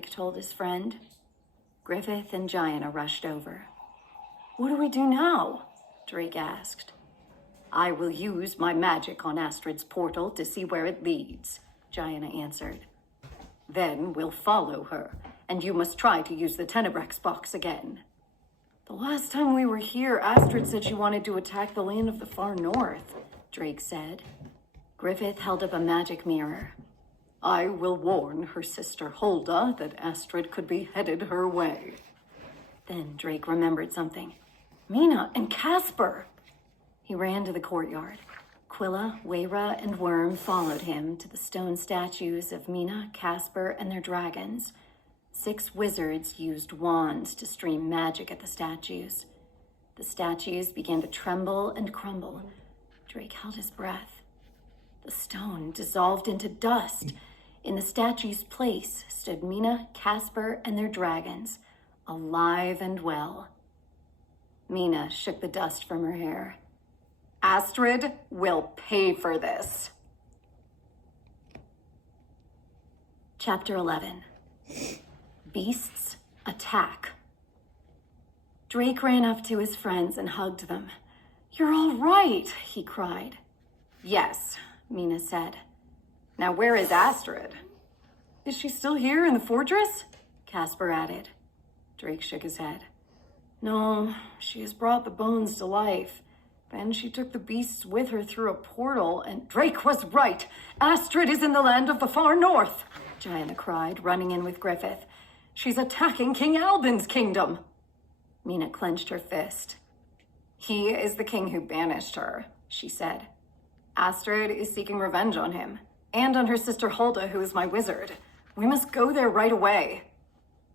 Drake told his friend. Griffith and Gianna rushed over. What do we do now? Drake asked. I will use my magic on Astrid's portal to see where it leads, Gianna answered. Then we'll follow her, and you must try to use the Tenebrex box again. The last time we were here, Astrid said she wanted to attack the land of the far north, Drake said. Griffith held up a magic mirror. I will warn her sister Hulda that Astrid could be headed her way. Then Drake remembered something. Mina and Casper! He ran to the courtyard. Quilla, Wayra, and Worm followed him to the stone statues of Mina, Casper, and their dragons. 6 wizards used wands to stream magic at the statues. The statues began to tremble and crumble. Drake held his breath. The stone dissolved into dust. In the statue's place stood Mina, Casper, and their dragons, alive and well. Mina shook the dust from her hair. Astrid will pay for this. Chapter 11. Beasts attack. Drake ran up to his friends and hugged them. You're all right, he cried. Yes, Mina said. Now where is Astrid? Is she still here in the fortress? Casper added. Drake shook his head. No, she has brought the bones to life. Then she took the beasts with her through a portal, and Drake was right. Astrid is in the land of the far north, Gianna cried, running in with Griffith. She's attacking King Albin's kingdom. Mina clenched her fist. He is the king who banished her, she said. Astrid is seeking revenge on him, and on her sister Hulda, who is my wizard. We must go there right away.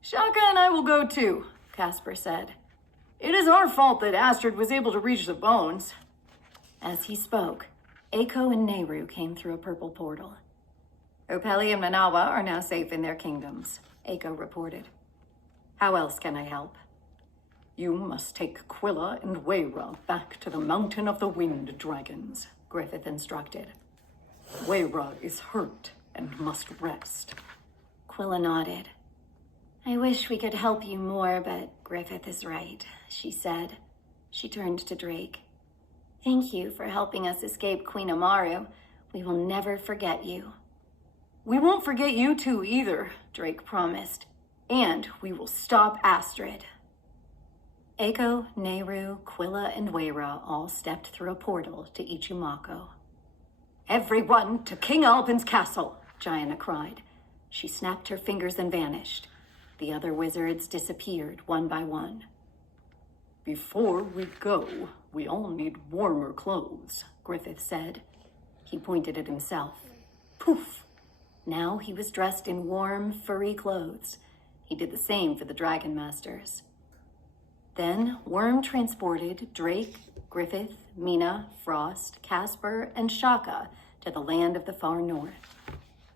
Shaka and I will go too, Casper said. It is our fault that Astrid was able to reach the bones. As he spoke, Eiko and Nehru came through a purple portal. Opeli and Manawa are now safe in their kingdoms, Eiko reported. How else can I help? You must take Quilla and Wayra back to the Mountain of the Wind Dragons, Griffith instructed. Wayra is hurt and must rest. Quilla nodded. I wish we could help you more, but Griffith is right, she said. She turned to Drake. Thank you for helping us escape Queen Amaru. We will never forget you. We won't forget you two either, Drake promised. And we will stop Astrid. Eiko, Nehru, Quilla, and Wayra all stepped through a portal to Ichimako. Everyone to King Albin's castle, Gianna cried. She snapped her fingers and vanished. The other wizards disappeared one by one. Before we go, we all need warmer clothes, Griffith said. He pointed at himself. Poof! Now he was dressed in warm, furry clothes. He did the same for the Dragon Masters. Then Worm transported Drake, Griffith, Mina, Frost, Casper, and Shaka to the land of the far north.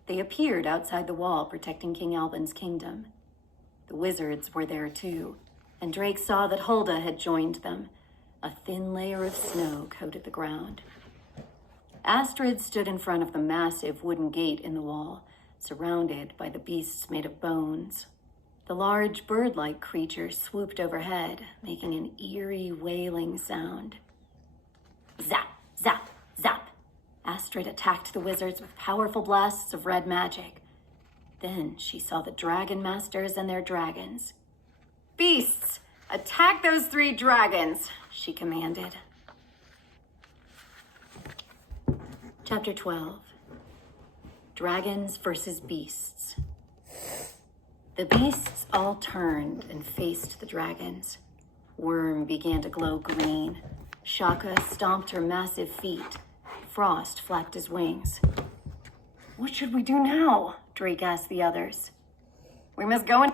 They appeared outside the wall protecting King Albin's kingdom. The wizards were there too, and Drake saw that Hulda had joined them. A thin layer of snow coated the ground. Astrid stood in front of the massive wooden gate in the wall, surrounded by the beasts made of bones. The large bird-like creature swooped overhead, making an eerie wailing sound. Zap, zap, zap! Astrid attacked the wizards with powerful blasts of red magic. Then she saw the Dragon Masters and their dragons. Beasts, attack those 3 dragons, she commanded. Chapter 12. Dragons versus Beasts. The beasts all turned and faced the dragons. Worm began to glow green. Shaka stomped her massive feet. Frost flapped his wings. What should we do now? Drake asked the others. We must go and...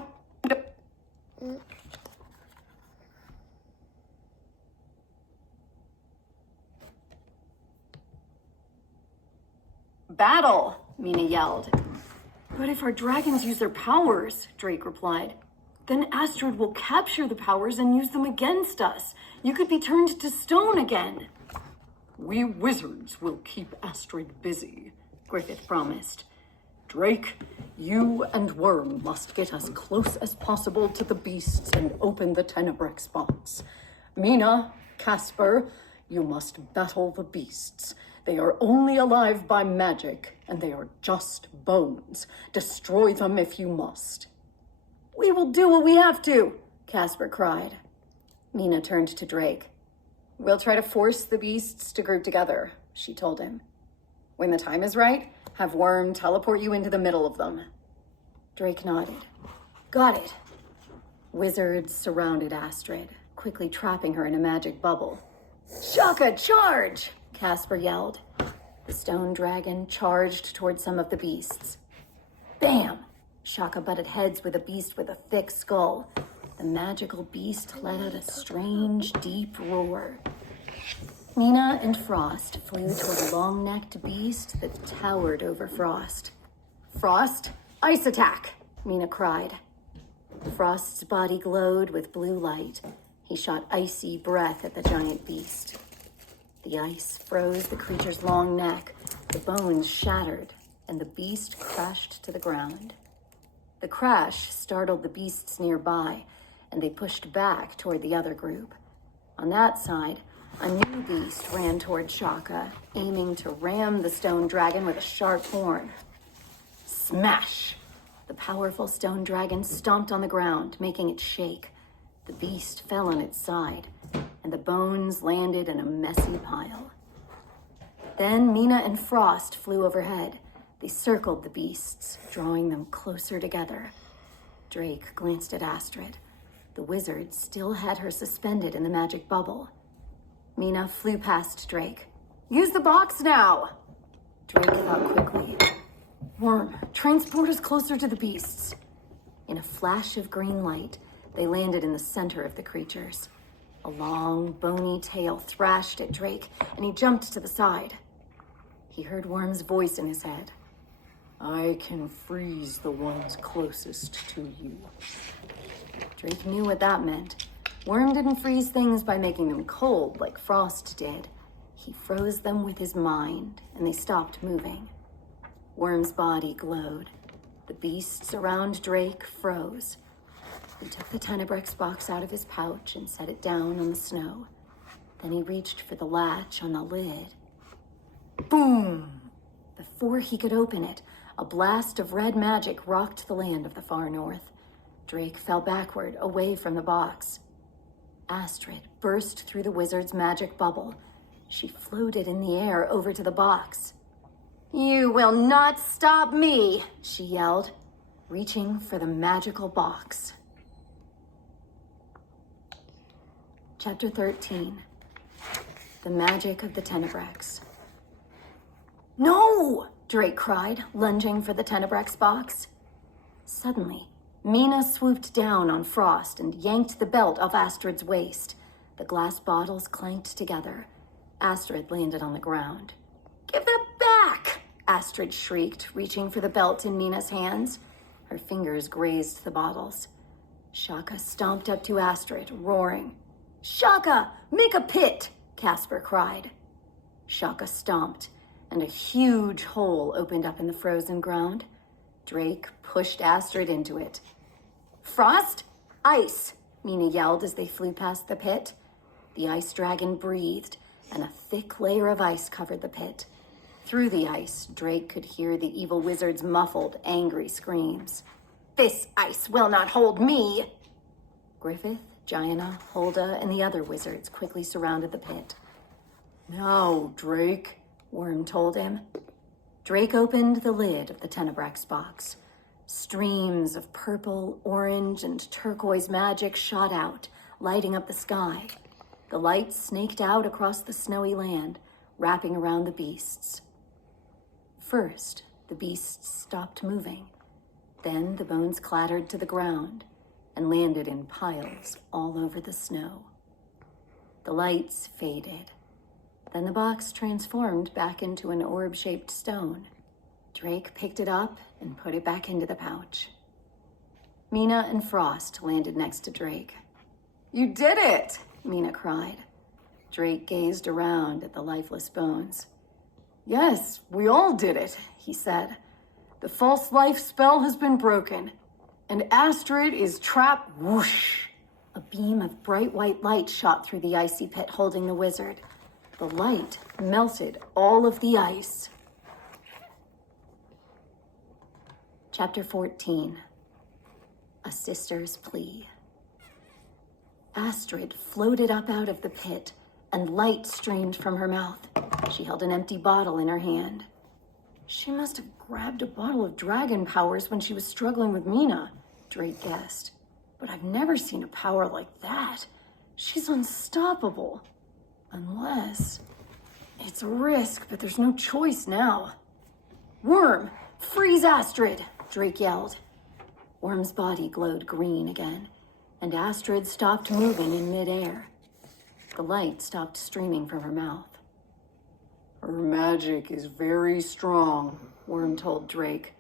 Battle, Mina yelled. But if our dragons use their powers, Drake replied, then Astrid will capture the powers and use them against us. You could be turned to stone again. We wizards will keep Astrid busy, Griffith promised. Drake, you and Worm must get as close as possible to the beasts and open the Tenebrex box. Mina, Casper, you must battle the beasts. They are only alive by magic, and they are just bones. Destroy them if you must. We will do what we have to, Casper cried. Mina turned to Drake. We'll try to force the beasts to group together, she told him. When the time is right, have Worm teleport you into the middle of them. Drake nodded. Got it. Wizards surrounded Astrid, quickly trapping her in a magic bubble. Shaka, charge! Casper yelled. The stone dragon charged toward some of the beasts. Bam! Shaka butted heads with a beast with a thick skull. The magical beast let out a strange, deep roar. Mina and Frost flew toward a long-necked beast that towered over Frost. Frost, ice attack! Mina cried. Frost's body glowed with blue light. He shot icy breath at the giant beast. The ice froze the creature's long neck, the bones shattered, and the beast crashed to the ground. The crash startled the beasts nearby, and they pushed back toward the other group. On that side, a new beast ran toward Shaka, aiming to ram the stone dragon with a sharp horn. Smash! The powerful stone dragon stomped on the ground, making it shake. The beast fell on its side, and the bones landed in a messy pile. Then Mina and Frost flew overhead. They circled the beasts, drawing them closer together. Drake glanced at Astrid. The wizard still had her suspended in the magic bubble. Mina flew past Drake. Use the box now! Drake thought quickly. Worm, transport us closer to the beasts. In a flash of green light, they landed in the center of the creatures. A long, bony tail thrashed at Drake, and he jumped to the side. He heard Worm's voice in his head. I can freeze the ones closest to you. Drake knew what that meant. Worm didn't freeze things by making them cold like Frost did. He froze them with his mind, and they stopped moving. Worm's body glowed. The beasts around Drake froze. He took the Tenebrex box out of his pouch and set it down on the snow. Then he reached for the latch on the lid. Boom! Before he could open it, a blast of red magic rocked the land of the far north. Drake fell backward, away from the box. Astrid burst through the wizard's magic bubble. She floated in the air over to the box. You will not stop me, she yelled, reaching for the magical box. Chapter 13. The Magic of the Tenebrex. No! Drake cried, lunging for the Tenebrex box. Suddenly, Mina swooped down on Frost and yanked the belt off Astrid's waist. The glass bottles clanked together. Astrid landed on the ground. Give that back! Astrid shrieked, reaching for the belt in Mina's hands. Her fingers grazed the bottles. Shaka stomped up to Astrid, roaring. Shaka, make a pit! Casper cried. Shaka stomped, and a huge hole opened up in the frozen ground. Drake pushed Astrid into it. Frost, ice, Mina yelled as they flew past the pit. The ice dragon breathed, and a thick layer of ice covered the pit. Through the ice, Drake could hear the evil wizard's muffled, angry screams. This ice will not hold me! Griffith, Gianna, Hulda, and the other wizards quickly surrounded the pit. Now, Drake, Worm told him. Drake opened the lid of the Tenebrex box. Streams of purple, orange, and turquoise magic shot out, lighting up the sky. The light snaked out across the snowy land, wrapping around the beasts. First, the beasts stopped moving. Then the bones clattered to the ground and landed in piles all over the snow. The lights faded. Then the box transformed back into an orb-shaped stone. Drake picked it up and put it back into the pouch. Mina and Frost landed next to Drake. You did it! Mina cried. Drake gazed around at the lifeless bones. Yes, we all did it, he said. The false life spell has been broken, and Astrid is trapped. Whoosh! A beam of bright white light shot through the icy pit holding the wizard. The light melted all of the ice. Chapter 14. A Sister's Plea. Astrid floated up out of the pit, and light streamed from her mouth. She held an empty bottle in her hand. She must have grabbed a bottle of dragon powers when she was struggling with Mina, Drake guessed. But I've never seen a power like that. She's unstoppable. Unless... It's a risk, but there's no choice now. Worm, freeze Astrid, Drake yelled. Worm's body glowed green again, and Astrid stopped moving in midair. The light stopped streaming from her mouth. Her magic is very strong, Worm told Drake.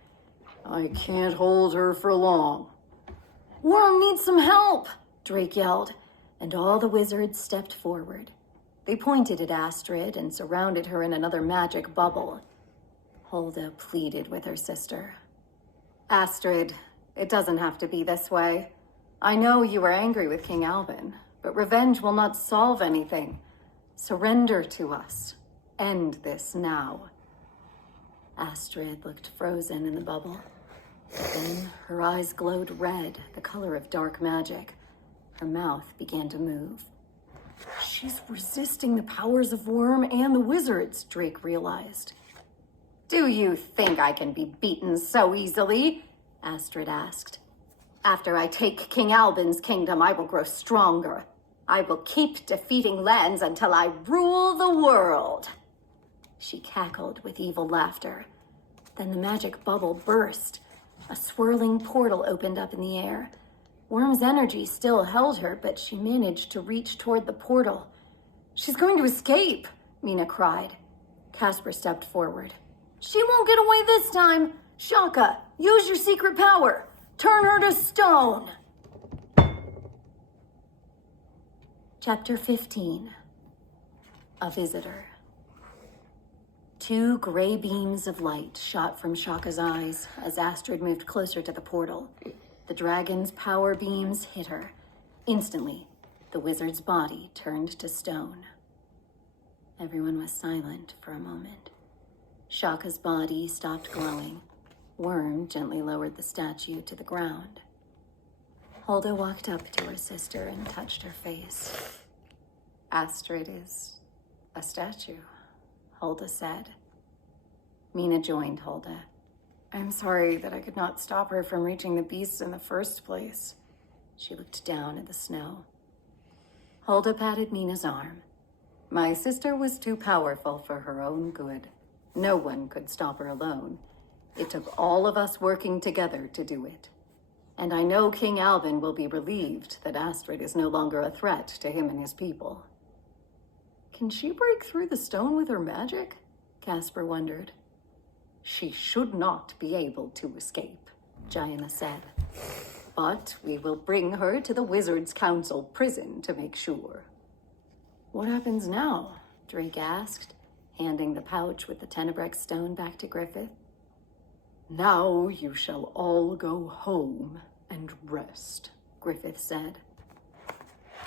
I can't hold her for long. Worm needs some help, Drake yelled, and all the wizards stepped forward. They pointed at Astrid and surrounded her in another magic bubble. Hulda pleaded with her sister. Astrid, it doesn't have to be this way. I know you were angry with King Alban, but revenge will not solve anything. Surrender to us. End this now. Astrid looked frozen in the bubble. Then her eyes glowed red, the color of dark magic. Her mouth began to move. She's resisting the powers of Worm and the wizards, Drake realized. Do you think I can be beaten so easily? Astrid asked. After I take King Alban's kingdom, I will grow stronger. I will keep defeating lands until I rule the world. She cackled with evil laughter. Then the magic bubble burst. A swirling portal opened up in the air. Worm's energy still held her, but she managed to reach toward the portal. She's going to escape, Mina cried. Casper stepped forward. She won't get away this time. Shaka, use your secret power. Turn her to stone. Chapter 15. A Visitor. 2 gray beams of light shot from Shaka's eyes as Astrid moved closer to the portal. The dragon's power beams hit her. Instantly, the wizard's body turned to stone. Everyone was silent for a moment. Shaka's body stopped glowing. Worm gently lowered the statue to the ground. Hulda walked up to her sister and touched her face. Astrid is a statue, Hulda said. Mina joined Hulda. I'm sorry that I could not stop her from reaching the beasts in the first place. She looked down at the snow. Hulda patted Mina's arm. My sister was too powerful for her own good. No one could stop her alone. It took all of us working together to do it. And I know King Alban will be relieved that Astrid is no longer a threat to him and his people. Can she break through the stone with her magic? Casper wondered. She should not be able to escape, Jaina said. But we will bring her to the Wizards' Council prison to make sure. What happens now? Drake asked, handing the pouch with the Tenebrex stone back to Griffith. Now you shall all go home and rest, Griffith said.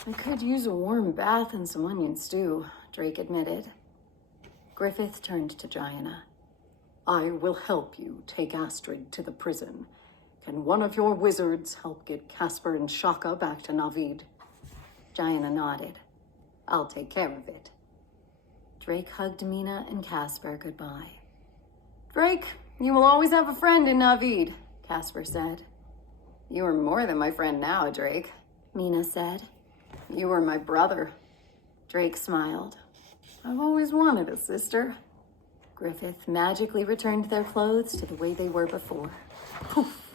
I could use a warm bath and some onion stew, Drake admitted. Griffith turned to Jaina. I will help you take Astrid to the prison. Can one of your wizards help get Casper and Shaka back to Navid? Jaina nodded. I'll take care of it. Drake hugged Mina and Casper goodbye. Drake, you will always have a friend in Navid, Casper said. You are more than my friend now, Drake, Mina said. You are my brother. Drake smiled. I've always wanted a sister. Griffith magically returned their clothes to the way they were before. Poof!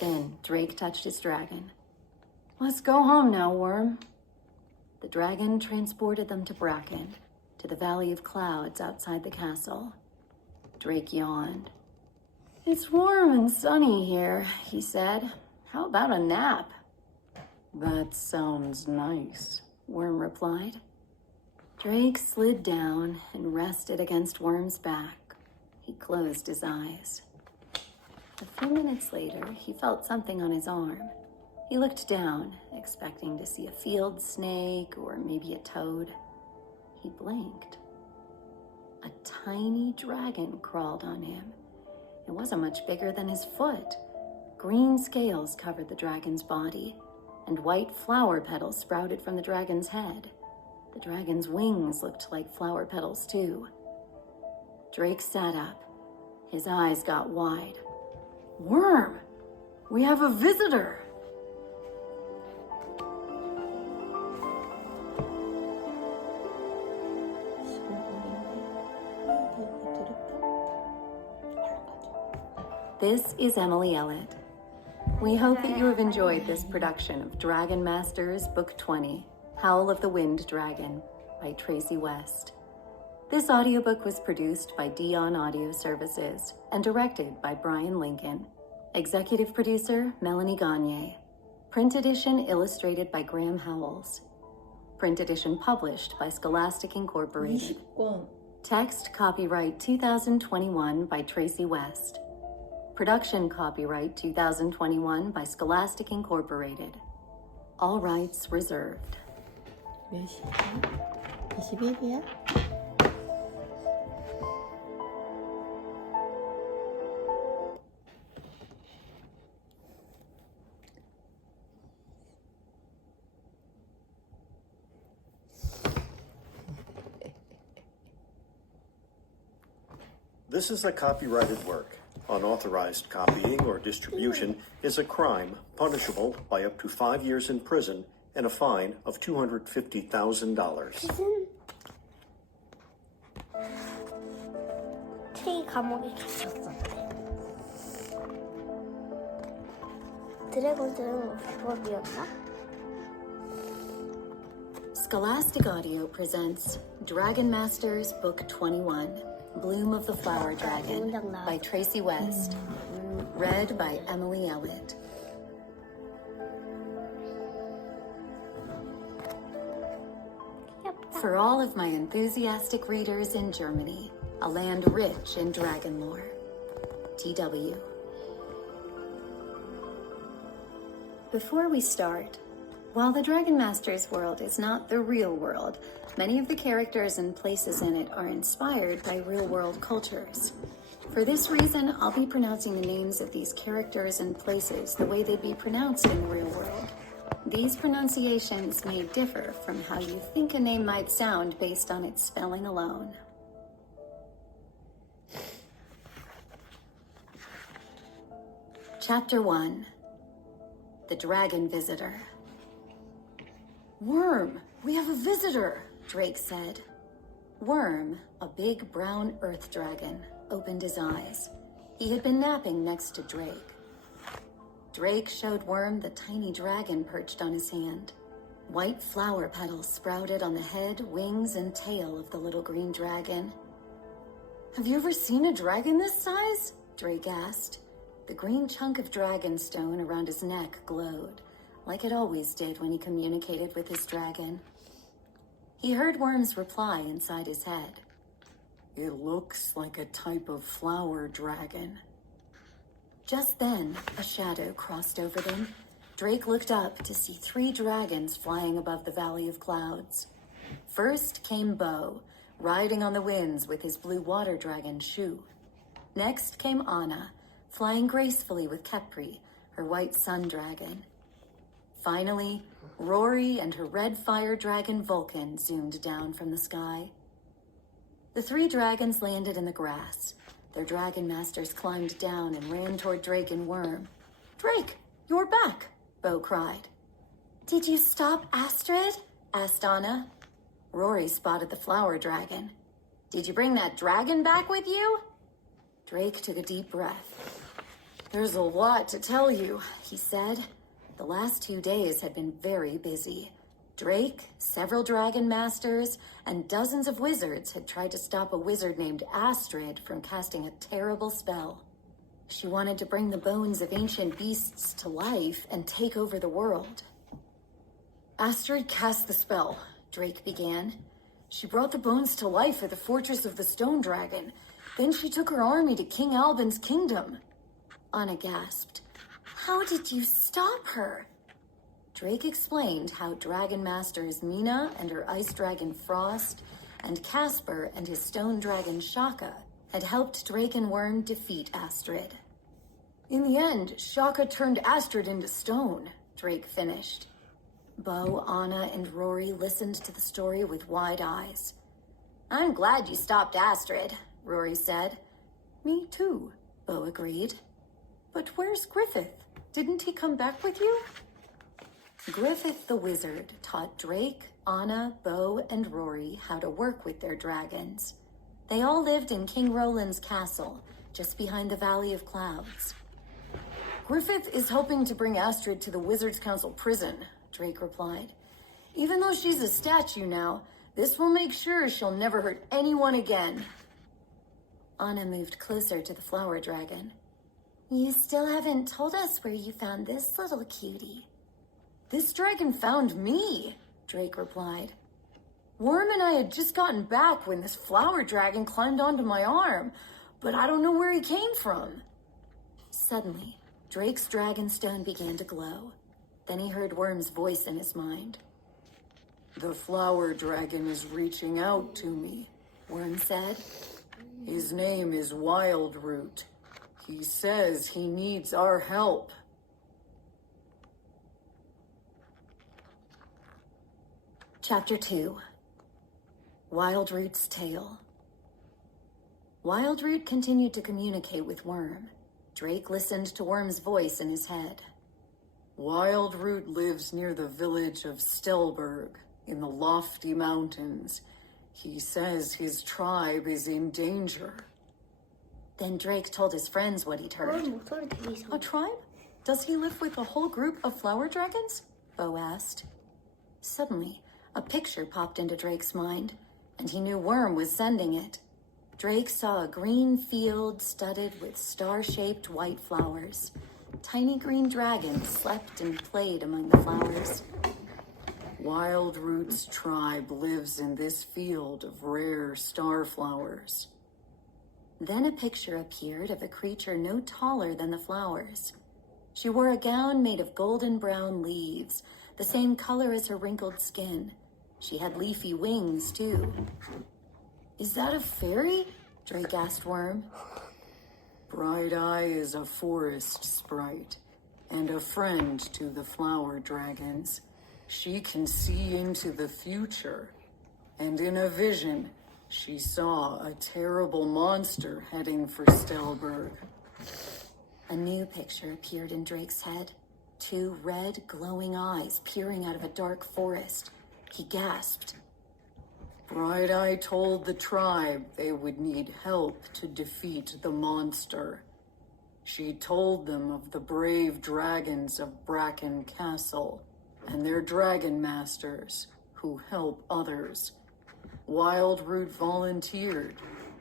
Then Drake touched his dragon. Let's go home now, Worm. The dragon transported them to Bracken, to the Valley of Clouds outside the castle. Drake yawned. It's warm and sunny here, he said. How about a nap? That sounds nice, Worm replied. Drake slid down and rested against Worm's back. He closed his eyes. A few minutes later, he felt something on his arm. He looked down, expecting to see a field snake or maybe a toad. He blinked. A tiny dragon crawled on him. It wasn't much bigger than his foot. Green scales covered the dragon's body, and white flower petals sprouted from the dragon's head. The dragon's wings looked like flower petals too. Drake sat up. His eyes got wide. "Worm! We have a visitor!" This is Emily Ellett. We hope that you have enjoyed this production of Dragon Masters Book 20, Howl of the Wind Dragon by Tracy West. This audiobook was produced by Dion Audio Services and directed by Brian Lincoln. Executive producer, Melanie Gagne. Print edition illustrated by Graham Howells. Print edition published by Scholastic Incorporated. 20권. Text copyright 2021 by Tracy West. Production copyright 2021 by Scholastic Incorporated. All rights reserved. 몇 시야? 21이야? This is a copyrighted work. Unauthorized copying or distribution is a crime punishable by up to 5 years in prison and a fine of $250,000. 무슨 트레이 감옥에 갇혔었대. 드래곤들은 불법이었나? Scholastic Audio presents Dragon Masters Book 21, Bloom of the Flower Dragon by Tracy West. Read by Emily Ellett. For all of my enthusiastic readers in Germany, a land rich in dragon lore. TW. Before we start, while the Dragon Masters world is not the real world, many of the characters and places in it are inspired by real-world cultures. For this reason, I'll be pronouncing the names of these characters and places the way they'd be pronounced in the real world. These pronunciations may differ from how you think a name might sound based on its spelling alone. Chapter 1. The Dragon Visitor. "Worm, we have a visitor," Drake said. Worm, a big brown earth dragon, opened his eyes. He had been napping next to Drake. Drake showed Worm the tiny dragon perched on his hand. White flower petals sprouted on the head, wings, and tail of the little green dragon. "Have you ever seen a dragon this size?" Drake asked. The green chunk of dragonstone around his neck glowed, like it always did when he communicated with his dragon. He heard Worm's reply inside his head. "It looks like a type of flower dragon." Just then, a shadow crossed over them. Drake looked up to see 3 dragons flying above the Valley of Clouds. First came Bo, riding on the winds with his blue water dragon, Shu. Next came Anna, flying gracefully with Kepri, her white sun dragon. Finally, Rory and her red fire dragon Vulcan zoomed down from the sky. The 3 dragons landed in the grass. Their dragon masters climbed down and ran toward Drake and Worm. "Drake, you're back!" Bo cried. "Did you stop Astrid?" asked Anna. Rory spotted the flower dragon. "Did you bring that dragon back with you?" Drake took a deep breath. "There's a lot to tell you," he said. The last 2 days had been very busy. Drake, several dragon masters, and dozens of wizards had tried to stop a wizard named Astrid from casting a terrible spell. She wanted to bring the bones of ancient beasts to life and take over the world. "Astrid cast the spell," Drake began. "She brought the bones to life at the fortress of the Stone Dragon. Then she took her army to King Albin's kingdom." Anna gasped. How did you stop her? Drake explained how Dragon Masters Mina and her ice dragon Frost, and Casper and his stone dragon Shaka had helped Drake and Worm defeat Astrid. In the end, Shaka turned Astrid into stone, Drake finished. Bo, Anna, and Rory listened to the story with wide eyes. I'm glad you stopped Astrid, Rory said. Me too, Bo agreed. But where's Griffith? Didn't he come back with you? Griffith the wizard taught Drake, Anna, Bo, and Rory how to work with their dragons. They all lived in King Roland's castle, just behind the Valley of Clouds. Griffith is hoping to bring Astrid to the Wizards' Council prison, Drake replied. Even though she's a statue now, this will make sure she'll never hurt anyone again. Anna moved closer to the flower dragon. You still haven't told us where you found this little cutie. This dragon found me, Drake replied. Worm and I had just gotten back when this flower dragon climbed onto my arm, but I don't know where he came from. Suddenly, Drake's dragonstone began to glow. Then he heard Worm's voice in his mind. The flower dragon is reaching out to me, Worm said. His name is Wildroot. He says he needs our help. Chapter 2. Wildroot's Tale. Wildroot continued to communicate with Worm. Drake listened to Worm's voice in his head. Wildroot lives near the village of Stelberg in the lofty mountains. He says his tribe is in danger. Then Drake told his friends what he'd heard. 목소리 되게 이상해. A tribe? Does he live with a whole group of flower dragons? Bo asked. Suddenly, a picture popped into Drake's mind, and he knew Worm was sending it. Drake saw a green field studded with star-shaped white flowers. Tiny green dragons slept and played among the flowers. Wildroot's tribe lives in this field of rare starflowers. Then a picture appeared of a creature no taller than the flowers. She wore a gown made of golden brown leaves, the same color as her wrinkled skin. She had leafy wings, too. Is that a fairy? Drake asked Worm. Bright Eye is a forest sprite and a friend to the flower dragons. She can see into the future, and in a vision, she saw a terrible monster heading for Stelberg. A new picture appeared in Drake's head. 2 red, glowing eyes peering out of a dark forest. He gasped. Bright Eye told the tribe they would need help to defeat the monster. She told them of the brave dragons of Bracken Castle and their dragon masters who help others. Wildroot volunteered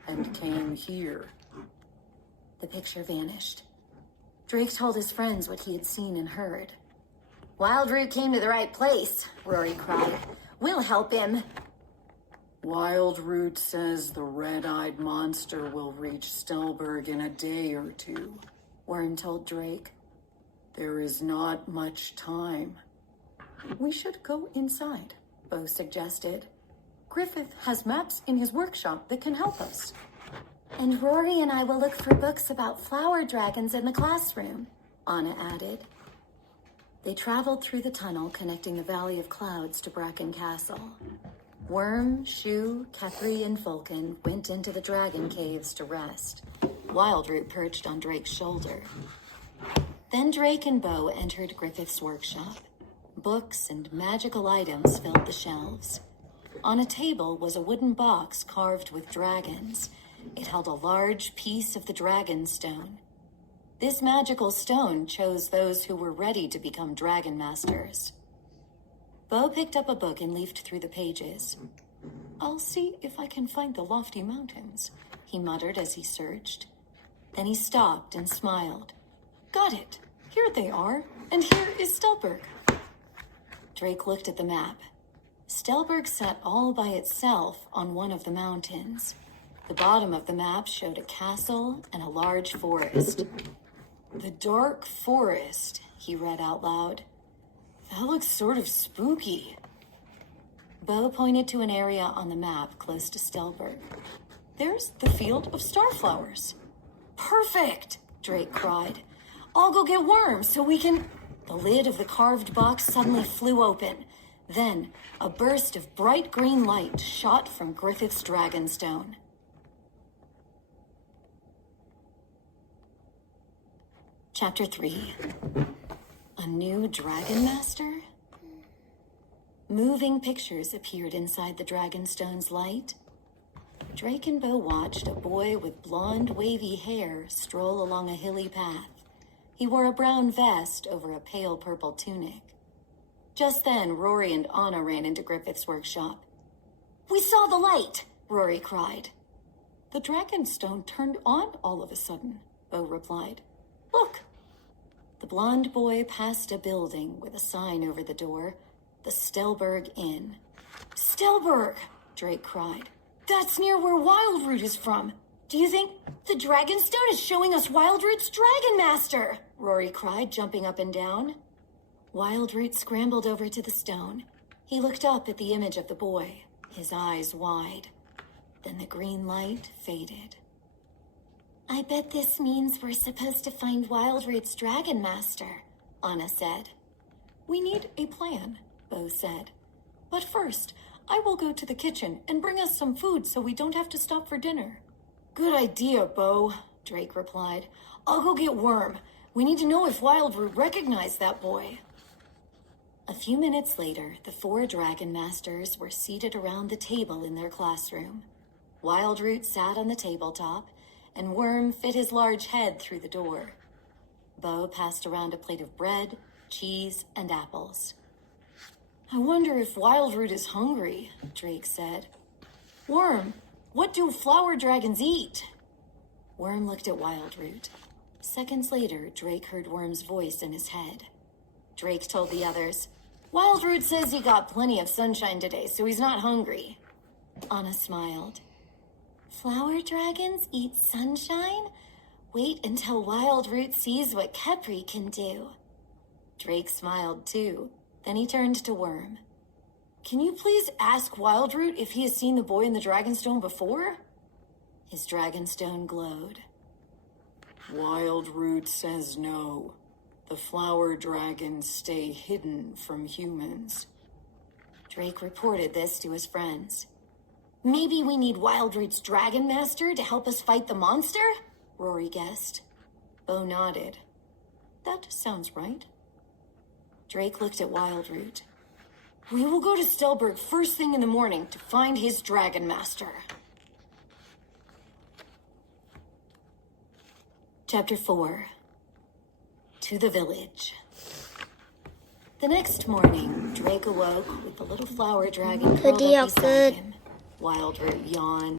and came here. The picture vanished. Drake told his friends what he had seen and heard. Wildroot came to the right place, Rory cried. We'll help him. Wildroot says the red-eyed monster will reach Stelberg in a day or 2, Worm told Drake. There is not much time. We should go inside, Bo suggested. Griffith has maps in his workshop that can help us. And Rory and I will look for books about flower dragons in the classroom, Anna added. They traveled through the tunnel connecting the Valley of Clouds to Bracken Castle. Worm, Shu, Kethri, and Vulcan went into the dragon caves to rest. Wildroot perched on Drake's shoulder. Then Drake and Bo entered Griffith's workshop. Books and magical items filled the shelves. On a table was a wooden box carved with dragons. It held a large piece of the dragon stone. This magical stone chose those who were ready to become dragon masters. Bo picked up a book and leafed through the pages. I'll see if I can find the lofty mountains, he muttered as he searched. Then he stopped and smiled. Got it! Here they are, and here is Stelberg. Drake looked at the map. Stelberg sat all by itself on one of the mountains. The bottom of the map showed a castle and a large forest. The dark forest, he read out loud. That looks sort of spooky. Bo pointed to an area on the map close to Stelberg. There's the field of starflowers. Perfect, Drake cried. I'll go get Worm so we can... The lid of the carved box suddenly flew open. Then, a burst of bright green light shot from Griffith's dragonstone. Chapter 3. A new Dragon Master? Moving pictures appeared inside the Dragonstone's light. Drake and Bo watched a boy with blonde, wavy hair stroll along a hilly path. He wore a brown vest over a pale purple tunic. Just then, Rory and Anna ran into Griffith's workshop. We saw the light, Rory cried. The Dragonstone turned on all of a sudden, Bo replied. Look! The blonde boy passed a building with a sign over the door, the Stelberg Inn. Stelberg! Drake cried. That's near where Wildroot is from. Do you think the Dragonstone is showing us Wildroot's Dragon Master? Rory cried, jumping up and down. Wildroot scrambled over to the stone. He looked up at the image of the boy, his eyes wide. Then the green light faded. I bet this means we're supposed to find Wildroot's Dragon Master, Anna said. We need a plan, Bo said. But first, I will go to the kitchen and bring us some food so we don't have to stop for dinner. Good idea, Bo, Drake replied. I'll go get Worm. We need to know if Wildroot recognized that boy. A few minutes later, the 4 Dragon Masters were seated around the table in their classroom. Wildroot sat on the tabletop, and Worm fit his large head through the door. Bo passed around a plate of bread, cheese, and apples. I wonder if Wildroot is hungry, Drake said. Worm, what do flower dragons eat? Worm looked at Wildroot. Seconds later, Drake heard Worm's voice in his head. Drake told the others, Wildroot says he got plenty of sunshine today, so he's not hungry. Anna smiled. Flower dragons eat sunshine? Wait until Wildroot sees what Kepri can do. Drake smiled too. Then he turned to Worm. Can you please ask Wildroot if he has seen the boy in the Dragonstone before? His Dragonstone glowed. Wildroot says no. The flower dragons stay hidden from humans. Drake reported this to his friends. Maybe we need Wildroot's Dragon Master to help us fight the monster? Rory guessed. Bo nodded. That sounds right. Drake looked at Wildroot. We will go to Stelberg first thing in the morning to find his Dragon Master. Chapter 4. To the village. The next morning, Drake awoke with the little flower dragon curled up beside him. Wildroot yawned.